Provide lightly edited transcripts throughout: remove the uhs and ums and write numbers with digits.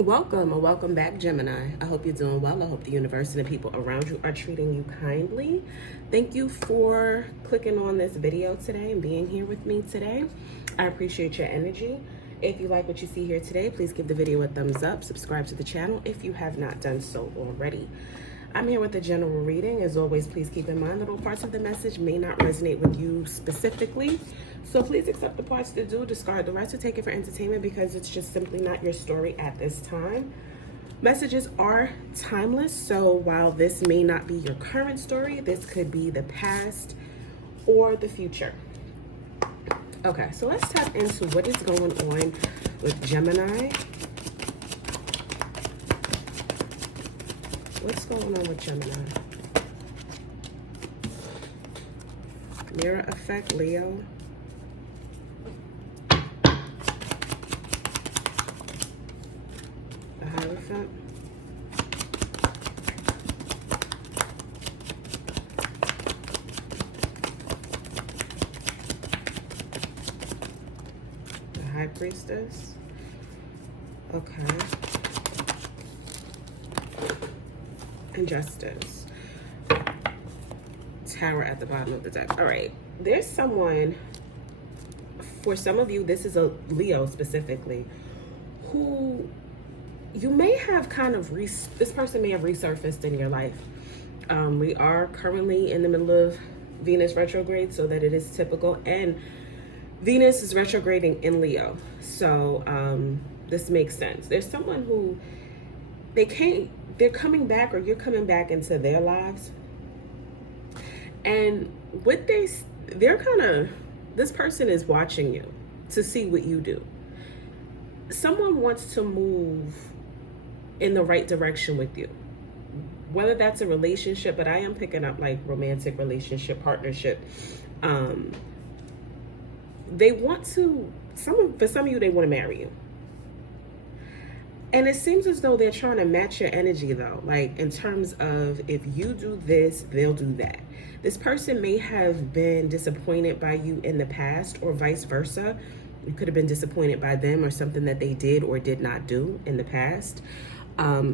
Welcome or welcome back, Gemini. I hope you're doing well. I hope the universe and the people around you are treating you kindly. Thank you for clicking on this video today and being here with me today. I appreciate your energy. If you like what you see here today, please give the video a thumbs up. Subscribe to the channel if you have not done so already. I'm here with a general reading. As always, please keep in mind that all parts of the message may not resonate with you specifically. So please accept the parts that do, discard the rest, or take it for entertainment because it's just simply not your story at this time. Messages are timeless, so while this may not be your current story, this could be the past or the future. Okay, so let's tap into what is going on with Gemini. What's going on with Gemini? Mirror effect, Leo. The Hierophant. The High Priestess. Okay. And Justice. Tower at the bottom of the deck. All right, there's someone, for some of you, this is a Leo specifically, who you may have kind of, this person may have resurfaced in your life. We are currently in the middle of Venus retrograde, so that it is typical, and Venus is retrograding in Leo, so this makes sense. There's someone who they're coming back, or you're coming back into their lives, and what they're kind of, this person is watching you to see what you do. Someone wants to move in the right direction with you, whether that's a relationship, but I am picking up like romantic relationship, partnership. They want to, for some of you, they want to marry you. And it seems as though they're trying to match your energy though, like in terms of, if you do this, they'll do that. This person may have been disappointed by you in the past, or vice versa. You could have been disappointed by them or something that they did or did not do in the past.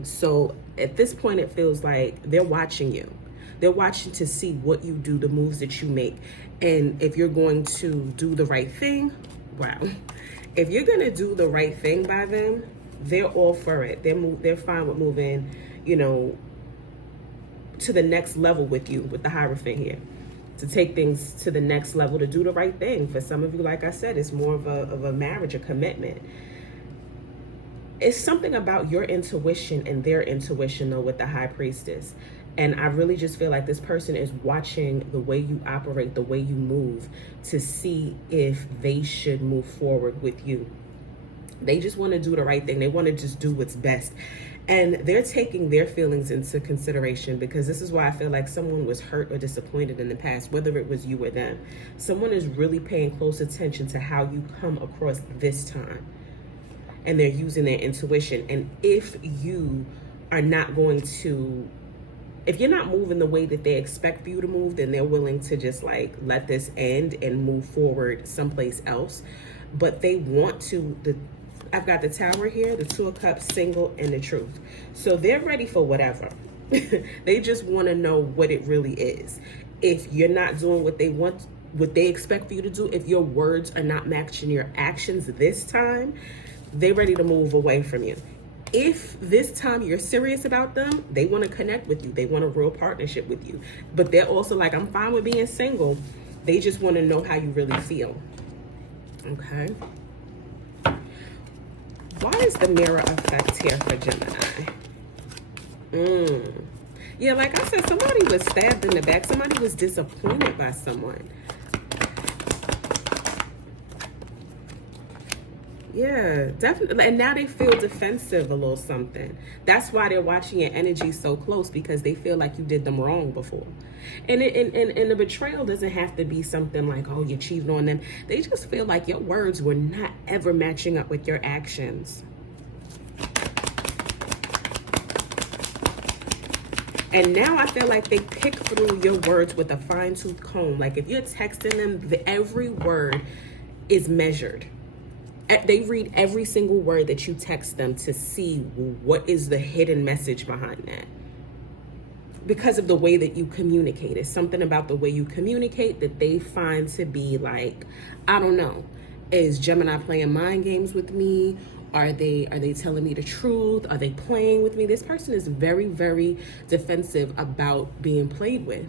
So at this point, it feels like they're watching you. They're watching to see what you do, the moves that you make. And if you're going to do the right thing, wow. If you're going to do the right thing by them, they're all for it. They're fine with moving, to the next level with you, with the Hierophant here, to take things to the next level, to do the right thing. For some of you, like I said, it's more of a marriage, a commitment. It's something about your intuition and their intuition, though, with the High Priestess. And I really just feel like this person is watching the way you operate, the way you move, to see if they should move forward with you. They just want to do the right thing. They want to just do what's best. And they're taking their feelings into consideration, because this is why I feel like someone was hurt or disappointed in the past, whether it was you or them. Someone is really paying close attention to how you come across this time. And they're using their intuition. And if you are not going to, if you're not moving the way that they expect for you to move, then they're willing to just like let this end and move forward someplace else. But they want to, I've got the Tower here, the Two of Cups, Single, and the Truth. So they're ready for whatever. They just want to know what it really is. If you're not doing what they want, what they expect for you to do, if your words are not matching your actions this time, they're ready to move away from you. If this time you're serious about them, they want to connect with you. They want a real partnership with you. But they're also like, I'm fine with being single. They just want to know how you really feel. Okay. Why is the mirror effect here for Gemini? Yeah, like I said, somebody was stabbed in the back. Somebody was disappointed by someone. Yeah, definitely. And now they feel defensive, a little something. That's why they're watching your energy so close, because they feel like you did them wrong before. And the betrayal doesn't have to be something like, oh, you're cheating on them. They just feel like your words were not ever matching up with your actions. And now I feel like they pick through your words with a fine-tooth comb. Like if you're texting them, every word is measured. They read every single word that you text them to see what is the hidden message behind that. Because of the way that you communicate. It's something about the way you communicate that they find to be like, I don't know, is Gemini playing mind games with me? Are they telling me the truth? Are they playing with me? This person is very, very defensive about being played with.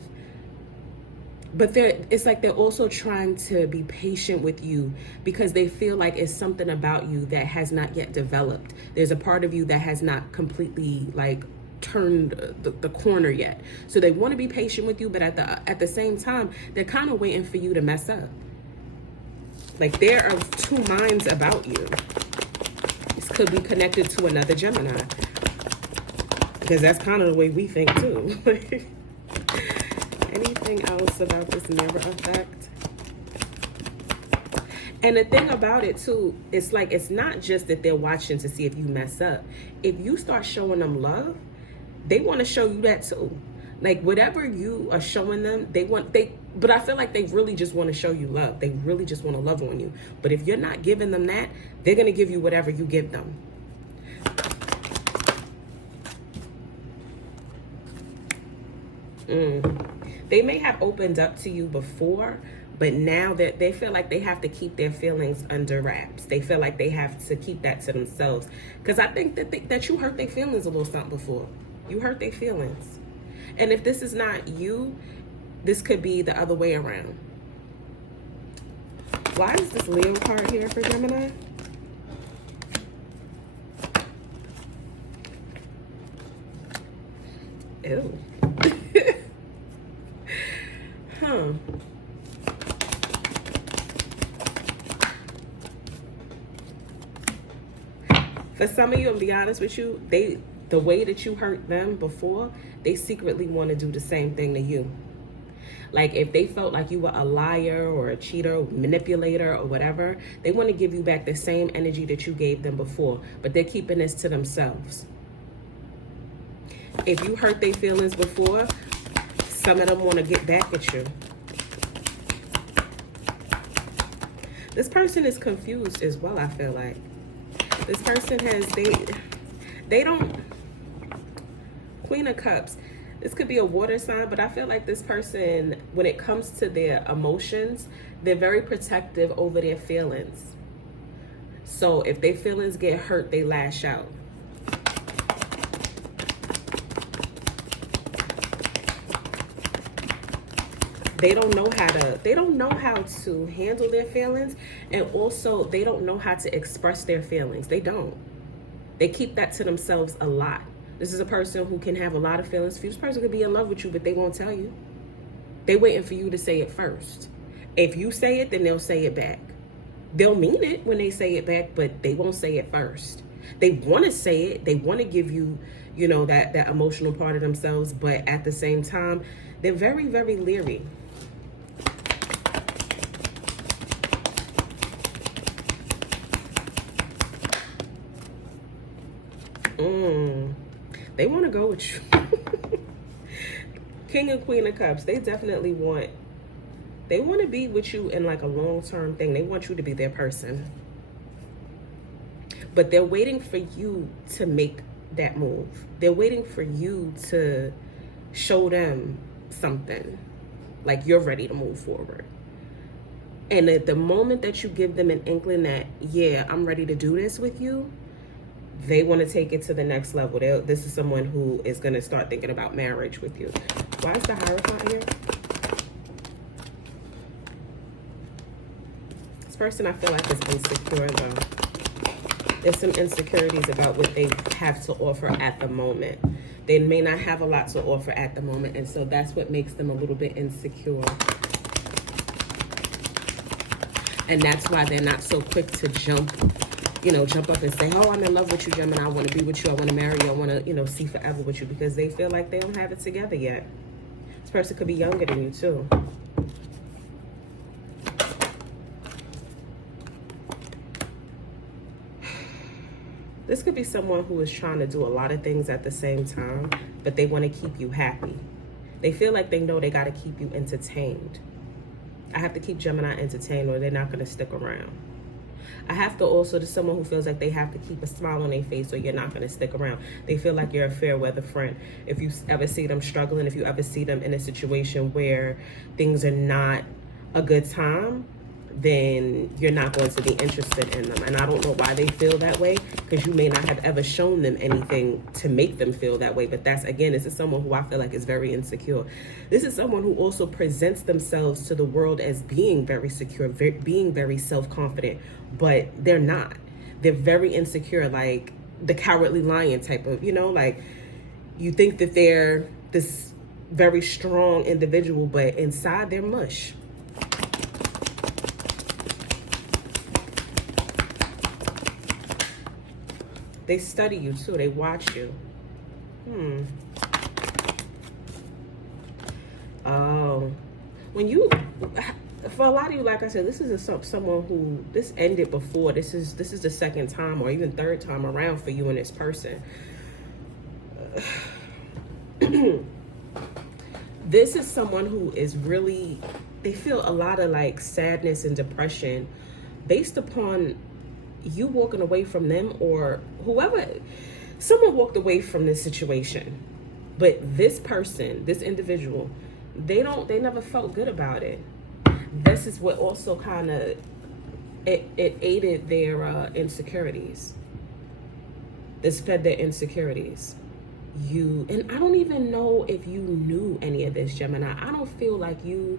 But it's like they're also trying to be patient with you because they feel like it's something about you that has not yet developed. There's a part of you that has not completely like turned the corner yet. So they want to be patient with you, but at the same time, they're kind of waiting for you to mess up. Like there are two minds about you. This could be connected to another Gemini, because that's kind of the way we think too. Anything else about this mirror effect? And the thing about it too, it's like, it's not just that they're watching to see if you mess up. If you start showing them love, they want to show you that too. Like whatever you are showing them, but I feel like they really just want to show you love. They really just want to love on you. But if you're not giving them that, they're going to give you whatever you give them. They may have opened up to you before, but now that they feel like they have to keep their feelings under wraps. They feel like they have to keep that to themselves. Because I think that you hurt their feelings a little something before. You hurt their feelings. And if this is not you, this could be the other way around. Why is this Leo card here for Gemini? Ew. Huh. For some of you, I'll be honest with you, the way that you hurt them before, they secretly want to do the same thing to you. Like if they felt like you were a liar or a cheater, or manipulator or whatever, they want to give you back the same energy that you gave them before, but they're keeping this to themselves. If you hurt their feelings before, some of them want to get back at you. This person is confused as well, I feel like. This person they don't, Queen of Cups. This could be a water sign, but I feel like this person, when it comes to their emotions, they're very protective over their feelings. So if their feelings get hurt, they lash out. They don't know how to handle their feelings, and also they don't know how to express their feelings. They don't. They keep that to themselves a lot. This is a person who can have a lot of feelings. This person could be in love with you, but they won't tell you. They're waiting for you to say it first. If you say it, then they'll say it back. They'll mean it when they say it back, but they won't say it first. They want to say it. They want to give you, that emotional part of themselves, but at the same time, they're very, very leery. They want to go with you. King and Queen of Cups, they definitely want to be with you in like a long-term thing. They want you to be their person. But they're waiting for you to make that move. They're waiting for you to show them something. Like you're ready to move forward. And at the moment that you give them an inkling that, yeah, I'm ready to do this with you, they want to take it to the next level. This is someone who is going to start thinking about marriage with you. Why is the Hierophant here? This person, I feel like, is insecure, though. There's some insecurities about what they have to offer at the moment. They may not have a lot to offer at the moment, and so that's what makes them a little bit insecure. And that's why they're not so quick to jump up and say, oh, I'm in love with you, Gemini. I want to be with you. I want to marry you. I want to, see forever with you, because they feel like they don't have it together yet. This person could be younger than you, too. This could be someone who is trying to do a lot of things at the same time, but they want to keep you happy. They feel like they know they got to keep you entertained. I have to keep Gemini entertained or they're not going to stick around. I have to also, to someone who feels like they have to keep a smile on their face or you're not going to stick around. They feel like you're a fair weather friend. If you ever see them struggling, if you ever see them in a situation where things are not a good time, then you're not going to be interested in them. And I don't know why they feel that way, because you may not have ever shown them anything to make them feel that way. But that's, again, this is someone who I feel like is very insecure. This is someone who also presents themselves to the world as being very secure, being very self-confident, but they're not. They're very insecure, like the Cowardly Lion type of, like you think that they're this very strong individual, but inside they're mush. They study you too. They watch you. Oh, when you, for a lot of you, like I said, this is someone who this ended before. This is the second time or even third time around for you and this person. This is someone who is really, they feel a lot of like sadness and depression based upon you walking away from them, or whoever, someone walked away from this situation, but this person, this individual, they never felt good about it. This is what also kind of it aided their insecurities. This fed their insecurities. And I don't even know if you knew any of this, Gemini. I don't feel like you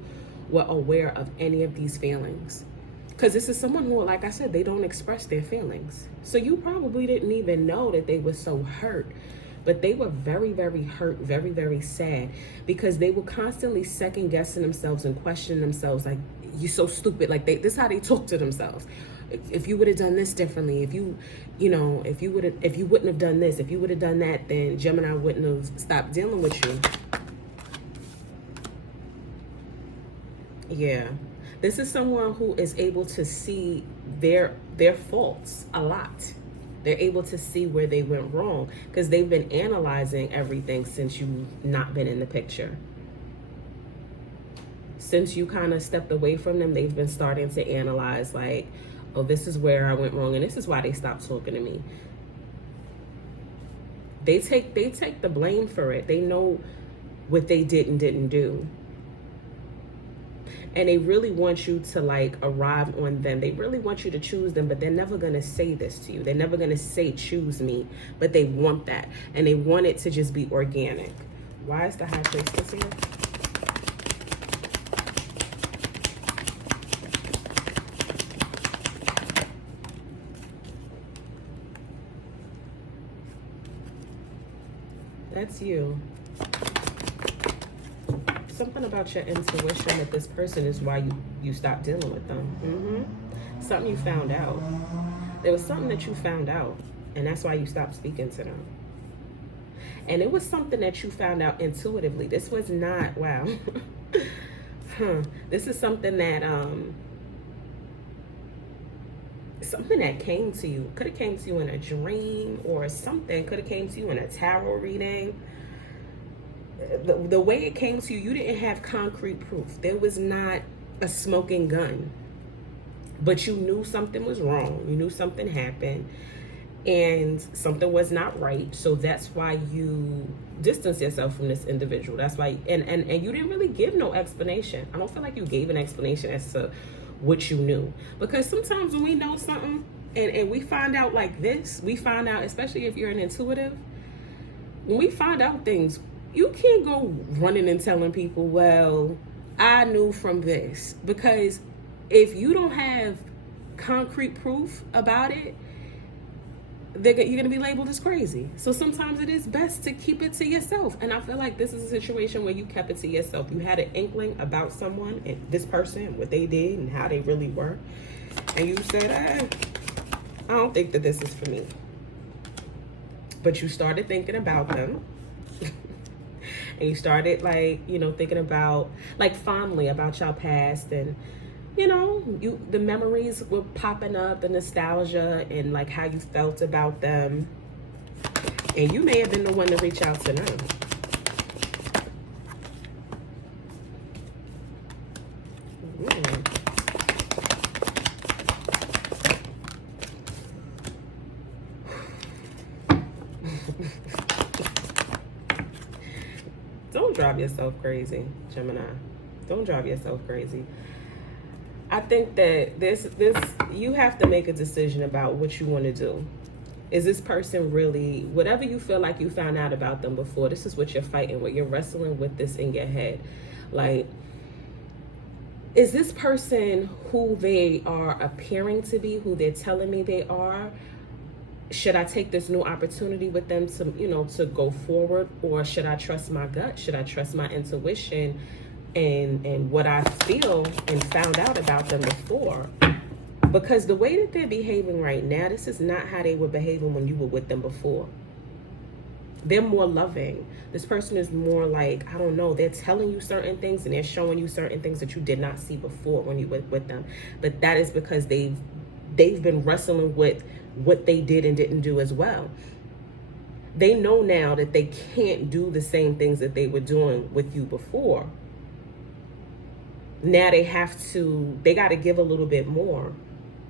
were aware of any of these feelings. Because this is someone who, like I said, they don't express their feelings. So you probably didn't even know that they were so hurt. But they were very, very hurt, very, very sad. Because they were constantly second guessing themselves and questioning themselves. Like, you're so stupid. Like, this is how they talk to themselves. If you would have done this differently, if you wouldn't have done this, if you would have done that, then Gemini wouldn't have stopped dealing with you. Yeah. This is someone who is able to see their faults a lot. They're able to see where they went wrong because they've been analyzing everything since you've not been in the picture. Since you kind of stepped away from them, they've been starting to analyze like, oh, this is where I went wrong and this is why they stopped talking to me. They take the blame for it. They know what they did and didn't do. And they really want you to like arrive on them. They really want you to choose them, but they're never going to say this to you. They're never going to say, choose me, but they want that. And they want it to just be organic. Why is the High Priestess here? That's you. Something about your intuition that this person is why you stopped dealing with them. Something you found out. There was something that you found out, and that's why you stopped speaking to them. And it was something that you found out intuitively. This was not, wow. This is something that came to you. Could have came to you in a dream or something. Could have came to you in a tarot reading. The way it came to you, you didn't have concrete proof. There was not a smoking gun. But you knew something was wrong. You knew something happened. And something was not right. So that's why you distanced yourself from this individual. That's why, and you didn't really give no explanation. I don't feel like you gave an explanation as to what you knew. Because sometimes when we know something, and we find out like this, we find out, especially if you're an intuitive, when we find out things, you can't go running and telling people, well, I knew from this. Because if you don't have concrete proof about it, you're going to be labeled as crazy. So sometimes it is best to keep it to yourself. And I feel like this is a situation where you kept it to yourself. You had an inkling about someone and this person, what they did and how they really were. And you said, I don't think that this is for me. But you started thinking about them. And you started like, thinking about like fondly about your past, and the memories were popping up, the nostalgia and like how you felt about them. And you may have been the one to reach out to them. Don't drive yourself crazy, Gemini. Don't drive yourself crazy. I think that this you have to make a decision about what you want to do. Is this person really, whatever you feel like you found out about them before, this is what you're fighting with. You're wrestling with this in your head. Like, is this person who they are appearing to be, who they're telling me they are? Should I take this new opportunity with them to, to go forward? Or should I trust my gut? Should I trust my intuition and what I feel and found out about them before? Because the way that they're behaving right now, this is not how they were behaving when you were with them before. They're more loving. This person is more like, I don't know, they're telling you certain things and they're showing you certain things that you did not see before when you were with them. But that is because they've been wrestling with what they did and didn't do as well. They know now that they can't do the same things that they were doing with you before. Now they got to give a little bit more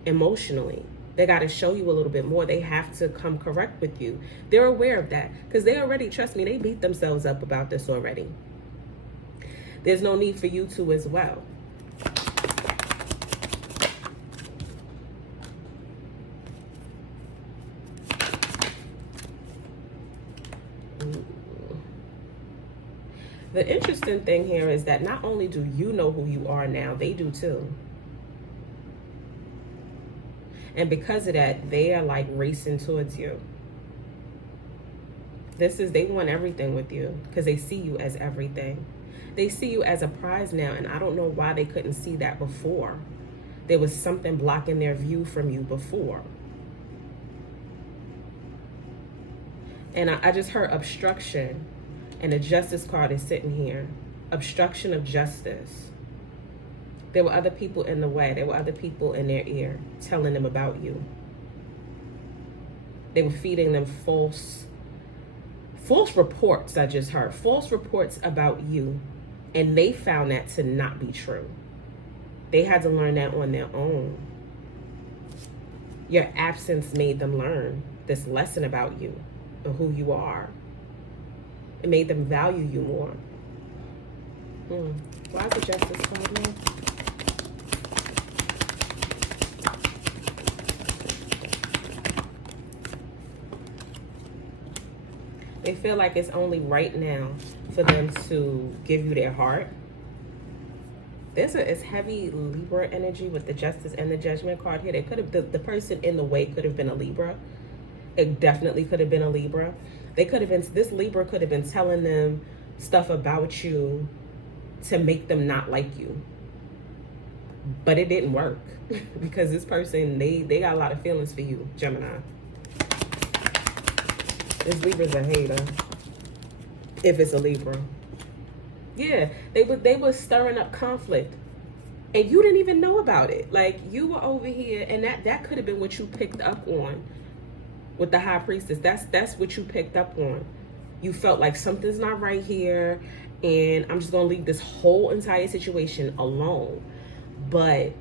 emotionally. They got to show you a little bit more. They have to come correct with you. They're aware of that because they already, trust me, they beat themselves up about this already. There's no need for you to as well. The interesting thing here is that not only do you know who you are now, they do too. And because of that, they are like racing towards you. They want everything with you because they see you as everything. They see you as a prize now, and I don't know why they couldn't see that before. There was something blocking their view from you before. And I just heard obstruction, and the justice card is sitting here. Obstruction of justice. There were other people in the way. There were other people in their ear telling them about you. They were feeding them false reports, I just heard. False reports about you. And they found that to not be true. They had to learn that on their own. Your absence made them learn this lesson about you and who you are. It made them value you more. Why is the justice card now? They feel like it's only right now for them to give you their heart. It's heavy Libra energy with the justice and the judgment card here. They could have the person in the way could have been a Libra. It definitely could have been a Libra. This Libra could have been telling them stuff about you to make them not like you. But it didn't work because this person, they got a lot of feelings for you, Gemini. This Libra's a hater. If it's a Libra. Yeah, they were stirring up conflict. And you didn't even know about it. Like, you were over here, and that could have been what you picked up on with the High Priestess. That's what you picked up on. You felt like something's not right here, and I'm just going to leave this whole entire situation alone. But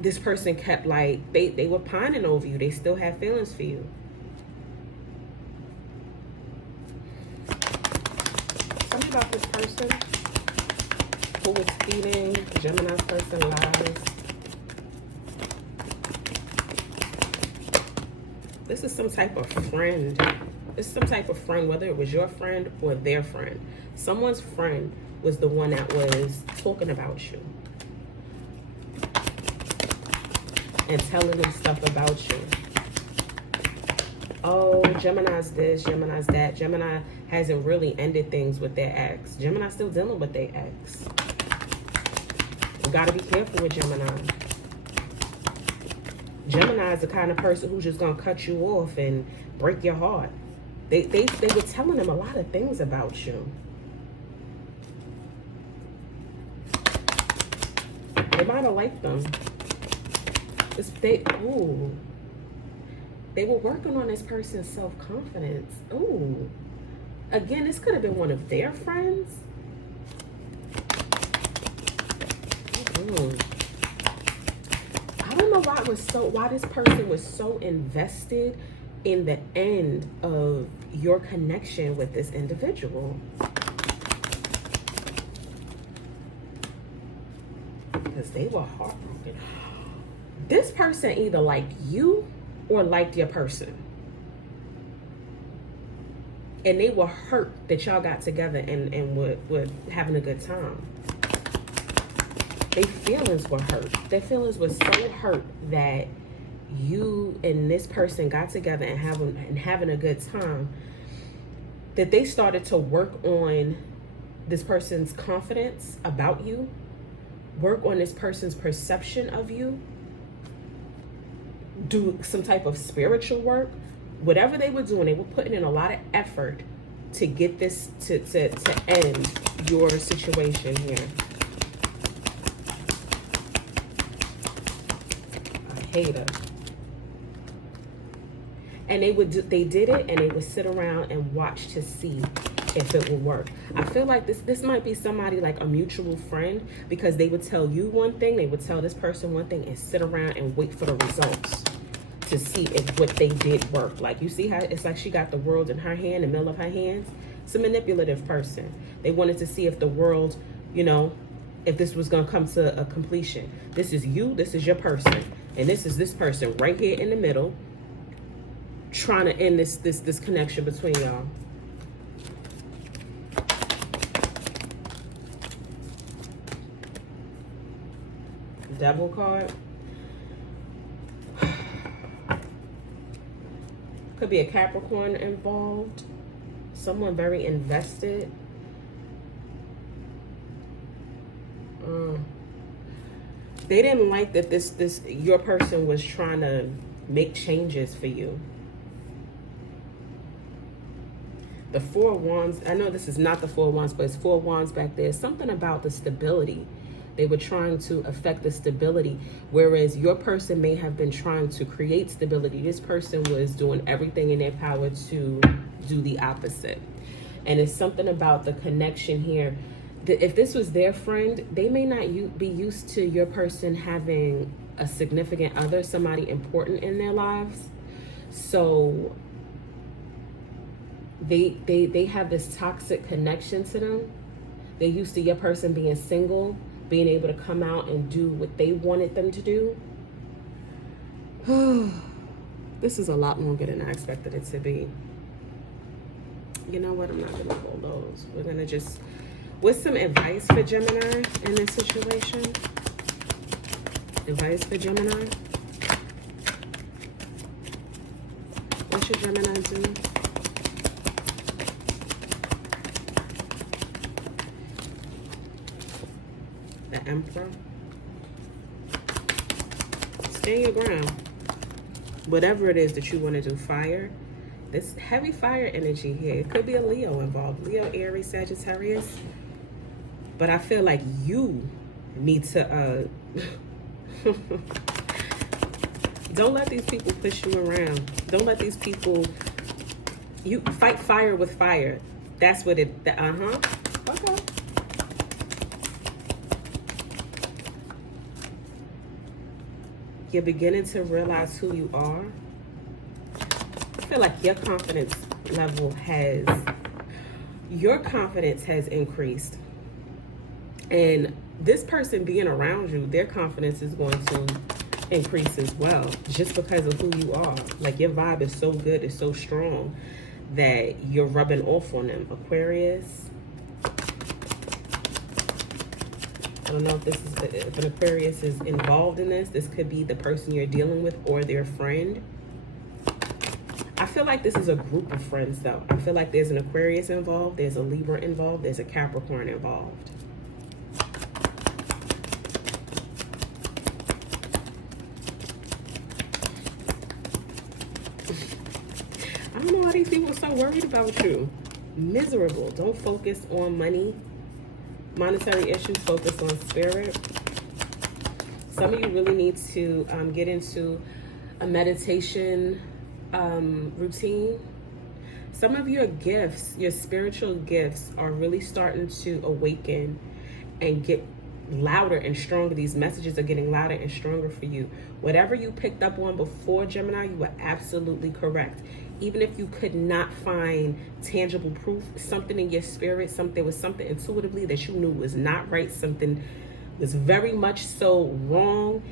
this person kept, like, they were pining over you. They still had feelings for you. Tell me about this person who was feeding Gemini's person lies. This is some type of friend. This is some type of friend, whether it was your friend or their friend. Someone's friend was the one that was talking about you and telling them stuff about you. Oh, Gemini's this, Gemini's that. Gemini hasn't really ended things with their ex. Gemini's still dealing with their ex. You gotta be careful with Gemini. Gemini is the kind of person who's just gonna cut you off and break your heart. They were telling them a lot of things about you. They might have liked them. They were working on this person's self-confidence. Ooh. Again, this could have been one of their friends. I don't know why this person was so invested in the end of your connection with this individual. Because they were heartbroken. This person either liked you or liked your person. And they were hurt that y'all got together and were having a good time. Their feelings were hurt. Their feelings were so hurt that you and this person got together and having a good time, that they started to work on this person's confidence about you, work on this person's perception of you, do some type of spiritual work. Whatever they were doing, they were putting in a lot of effort to get this to end your situation here. I hate her. And they did it, and they would sit around and watch to see if it would work. I feel like this might be somebody like a mutual friend, because they would tell you one thing, they would tell this person one thing, and sit around and wait for the results to see if what they did work. Like, you see how it's like she got the world in her hand, the middle of her hands? It's a manipulative person. They wanted to see if the world, if this was going to come to a completion. This is you, this is your person, and this is this person right here in the middle, trying to end this connection between y'all. Devil card. Could be a Capricorn involved. Someone very invested. They didn't like that your person was trying to make changes for you. The Four of Wands. I know this is not the Four of Wands, but it's Four of Wands back there. Something about the stability. They were trying to affect the stability, whereas your person may have been trying to create stability. This person was doing everything in their power to do the opposite. And it's something about the connection here. If this was their friend, they may not be used to your person having a significant other, somebody important in their lives. So they have this toxic connection to them. They're used to your person being single, being able to come out and do what they wanted them to do. This is a lot longer than I expected it to be. You know what? I'm not going to hold those. We're going to just... What's some advice for Gemini in this situation? Advice for Gemini? What should Gemini do? The Emperor. Stand your ground. Whatever it is that you want to do, fire. This heavy fire energy here. It could be a Leo involved. Leo, Aries, Sagittarius. But I feel like you need to don't let these people push you around. Don't let these people... You fight fire with fire. That's what it... Okay. You're beginning to realize who you are. I feel like your confidence level has increased. And this person being around you, their confidence is going to increase as well, just because of who you are. Like, your vibe is so good, it's so strong that you're rubbing off on them. Aquarius. I don't know if an Aquarius is involved in this. This could be the person you're dealing with or their friend. I feel like this is a group of friends, though. I feel like there's an Aquarius involved, there's a Libra involved, there's a Capricorn involved. I don't know why these people are so worried about you. Miserable. Don't focus on money. Monetary issues, focus on spirit. Some of you really need to get into a meditation routine. Some of your gifts, your spiritual gifts, are really starting to awaken and get louder and stronger. These messages are getting louder and stronger for you. Whatever you picked up on before, Gemini, you were absolutely correct. Even if you could not find tangible proof, something in your spirit, there was something intuitively that you knew was not right, something was very much so wrong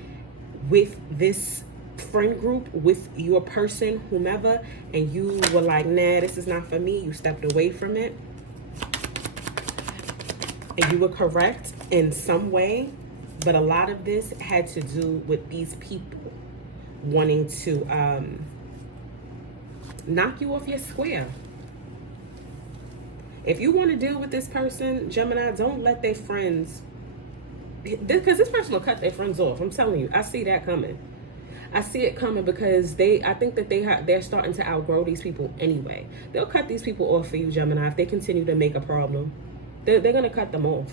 with this friend group, with your person, whomever, and you were like, nah, this is not for me. You stepped away from it. And you were correct in some way, but a lot of this had to do with these people wanting to knock you off your square. If you want to deal with this person, Gemini, don't let their friends, because this person will cut their friends off. I'm telling you, I see that coming. I see it coming because I think that they're starting to outgrow these people anyway. They'll cut these people off for you, Gemini, if they continue to make a problem. They're going to cut them off.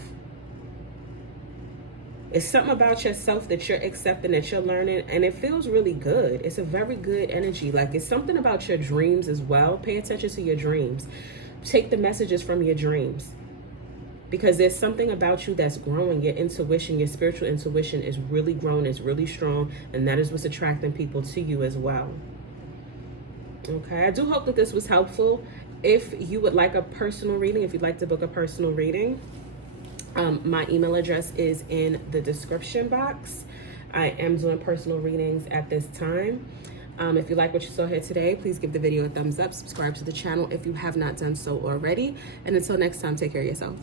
It's something about yourself that you're accepting, that you're learning, and it feels really good. It's a very good energy. Like, it's something about your dreams as well. Pay attention to your dreams. Take the messages from your dreams, because there's something about you that's growing. Your intuition, your spiritual intuition is really growing, is really strong, and that is what's attracting people to you as well. Okay, I do hope that this was helpful. If you would like a personal reading, if you'd like to book a personal reading, my email address is in the description box. I am doing personal readings at this time. If you like what you saw here today, please give the video a thumbs up, subscribe to the channel if you have not done so already. And until next time, take care of yourself.